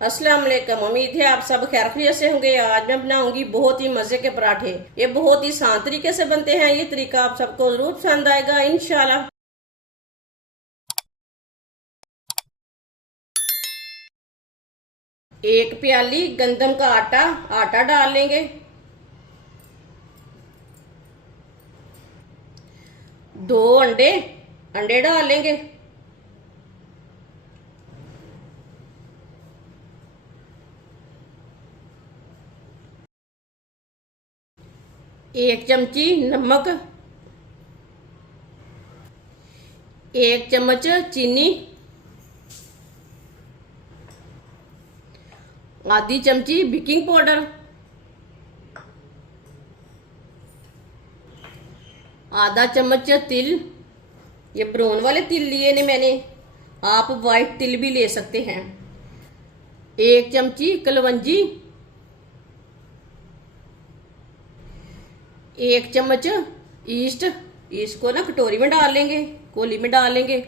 अस्सलाम वालेकुम। उम्मीद है आप सब खैरियत से होंगे। आज मैं बनाऊंगी बहुत ही मजे के पराठे। ये बहुत ही आसान तरीके से बनते हैं। ये तरीका आप सबको जरूर पसंद आएगा इंशाल्लाह। एक प्याली गंदम का आटा आटा डाल लेंगे। 2 अंडे अंडे डाल लेंगे। एक चमची नमक, 1 चम्मच चीनी, आधी चमची बेकिंग पाउडर, आधा चम्मच तिल। ये ब्राउन वाले तिल लिए ने मैंने, आप वाइट तिल भी ले सकते हैं। 1 चमची कलवंजी, 1 चम्मच ईस्ट। ईस्ट को ना कटोरी में डाल लेंगे, कोली में डाल लेंगे।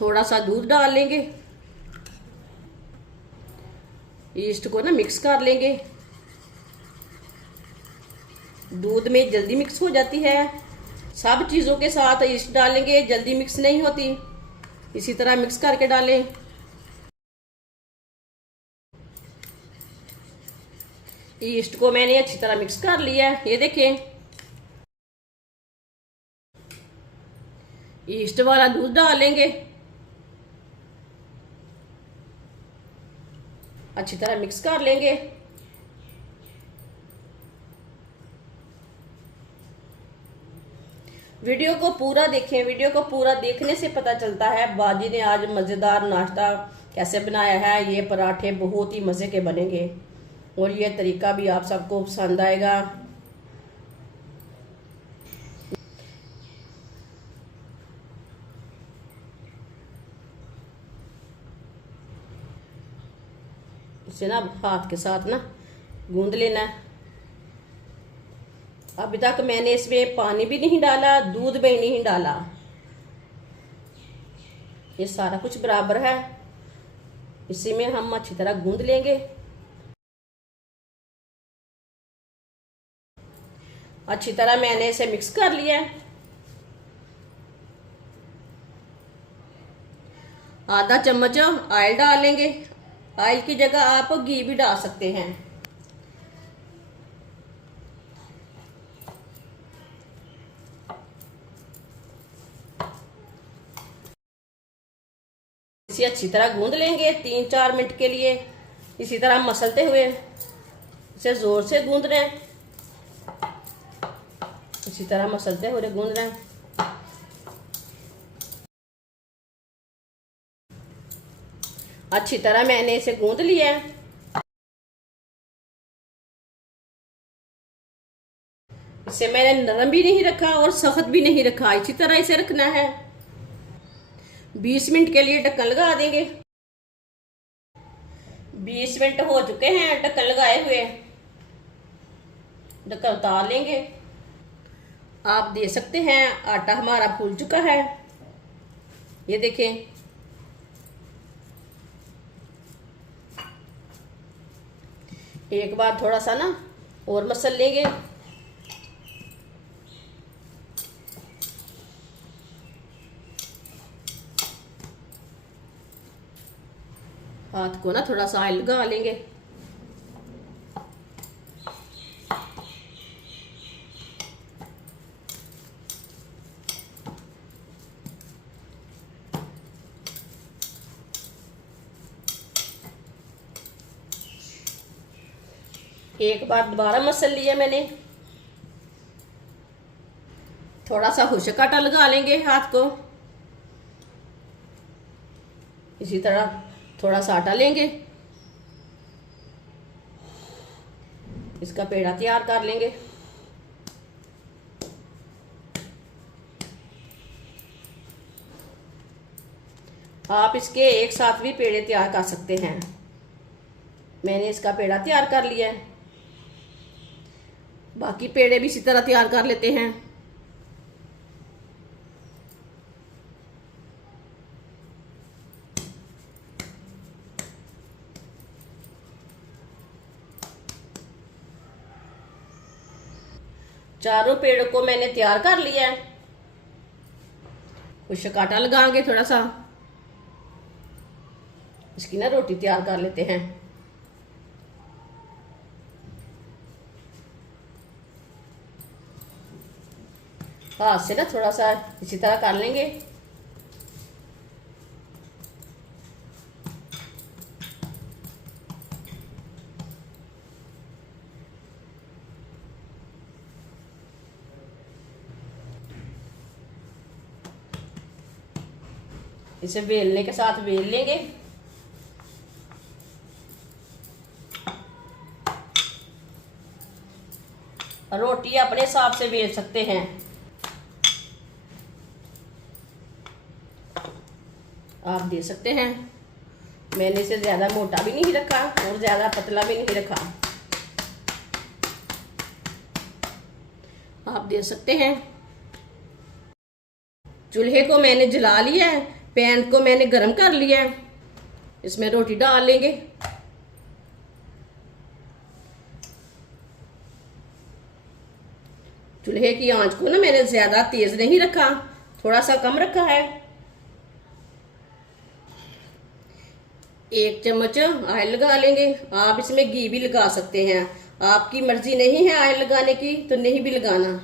थोड़ा सा दूध डाल लेंगे। ईस्ट को ना मिक्स कर लेंगे। दूध में जल्दी मिक्स हो जाती है। सब चीज़ों के साथ ईस्ट डालेंगे, जल्दी मिक्स नहीं होती। इसी तरह मिक्स करके डालें। ईस्ट को मैंने अच्छी तरह मिक्स कर लिया है। ये देखें, ईस्ट वाला दूध डालेंगे। अच्छी तरह मिक्स कर लेंगे। वीडियो को पूरा देखें। वीडियो को पूरा देखने से पता चलता है बाजी ने आज मज़ेदार नाश्ता कैसे बनाया है। ये पराठे बहुत ही मज़े के बनेंगे और ये तरीका भी आप सबको पसंद आएगा। इसे ना हाथ के साथ ना गूंद लेना है। अभी तक मैंने इसमें पानी भी नहीं डाला, दूध भी नहीं डाला। ये सारा कुछ बराबर है। इसी में हम अच्छी तरह गूंद लेंगे। अच्छी तरह मैंने इसे मिक्स कर लिया है। आधा चम्मच ऑयल डालेंगे। ऑयल की जगह आप घी भी डाल सकते हैं। इसे अच्छी तरह गूंद लेंगे 3-4 मिनट के लिए। इसी तरह मसलते हुए इसे जोर से गूंद रहे हैं। इसी तरह मसलते हुए गूंद रहे हैं। अच्छी तरह मैंने इसे गूंद लिया है। इसे मैंने नरम भी नहीं रखा और सख्त भी नहीं रखा। इसी तरह इसे रखना है। 20 मिनट के लिए ढक्कन लगा देंगे। 20 मिनट हो चुके हैं ढक्कन लगाए हुए। ढक्कन उतार लेंगे। आप दे सकते हैं आटा हमारा फूल चुका है। ये देखें, एक बार थोड़ा सा ना और मसल लेंगे। हाथ को ना थोड़ा सा ऑयल लगा लेंगे। एक बार दोबारा मसल लिया मैंने। थोड़ा सा खुशक आटा लगा लेंगे हाथ को। इसी तरह थोड़ा सा आटा लेंगे। इसका पेड़ा तैयार कर लेंगे। आप इसके एक साथ भी पेड़े तैयार कर सकते हैं। मैंने इसका पेड़ा तैयार कर लिया है। बाकी पेड़े भी इसी तरह तैयार कर लेते हैं। चारों पेड़ों को मैंने तैयार कर लिया है। कुछ कांटा लगाएंगे थोड़ा सा, इसकी ना रोटी तैयार कर लेते हैं। हाथ से ना थोड़ा सा इसी तरह कर लेंगे। इसे बेलने के साथ बेल लेंगे। रोटी अपने हिसाब से बेल सकते हैं। आप दे सकते हैं। मैंने इसे ज्यादा मोटा भी नहीं रखा और ज्यादा पतला भी नहीं रखा। आप दे सकते हैं। चूल्हे को मैंने जला लिया है, पैन को मैंने गरम कर लिया है। इसमें रोटी डाल लेंगे। चूल्हे की आंच को ना मैंने ज्यादा तेज नहीं रखा, थोड़ा सा कम रखा है। 1 चम्मच ऑयल लगा लेंगे। आप इसमें घी भी लगा सकते हैं, आपकी मर्जी नहीं है ऑयल लगाने की तो नहीं भी लगाना।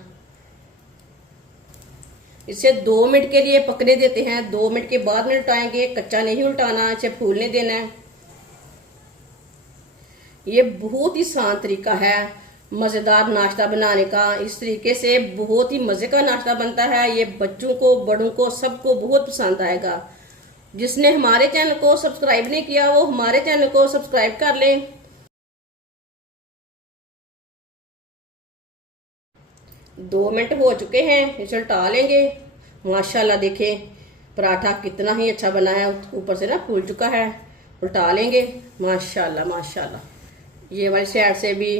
इसे 2 मिनट के लिए पकने देते हैं। 2 मिनट के बाद में उल्टाएंगे, कच्चा नहीं उल्टाना, इसे फूलने देना है। ये बहुत ही आसान तरीका है मजेदार नाश्ता बनाने का। इस तरीके से बहुत ही मजे का नाश्ता बनता है। ये बच्चों को, बड़ों को, सबको बहुत पसंद आएगा। जिसने हमारे चैनल को सब्सक्राइब नहीं किया वो हमारे चैनल को सब्सक्राइब कर ले। 2 मिनट हो चुके हैं, इसे उल्टा लेंगे। माशाल्लाह देखें पराठा कितना ही अच्छा बना है, ऊपर से ना फूल चुका है। उल्टा लेंगे। माशाल्लाह माशाल्लाह। ये वाली साइड से भी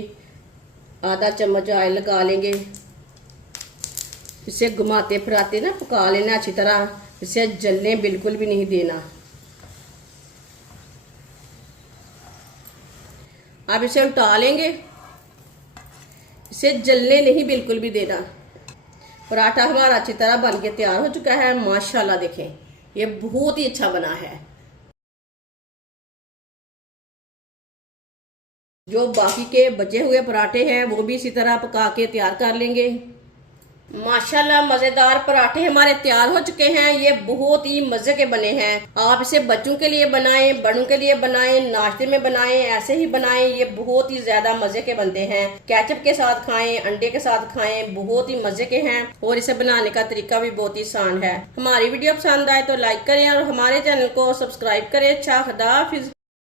आधा चम्मच ऑयल लगा लेंगे। इसे घुमाते फिराते ना पका लेना अच्छी तरह। इसे जलने बिल्कुल भी नहीं देना। अब इसे उल्टा लेंगे। इसे जलने नहीं बिल्कुल भी देना। पराठा हमारा अच्छी तरह बन के तैयार हो चुका है। माशाल्लाह देखें ये बहुत ही अच्छा बना है। जो बाकी के बचे हुए पराठे हैं वो भी इसी तरह पका के तैयार कर लेंगे। माशाल्लाह मजेदार पराठे हमारे तैयार हो चुके हैं। ये बहुत ही मजे के बने हैं। आप इसे बच्चों के लिए बनाएं, बड़ों के लिए बनाएं, नाश्ते में बनाएं, ऐसे ही बनाएं। ये बहुत ही ज्यादा मजे के बनते हैं। केचप के साथ खाएं, अंडे के साथ खाएं, बहुत ही मजे के हैं। और इसे बनाने का तरीका भी बहुत ही आसान है। हमारी वीडियो पसंद आए तो लाइक करें और हमारे चैनल को सब्सक्राइब करें। अच्छा खुदा हाफिज।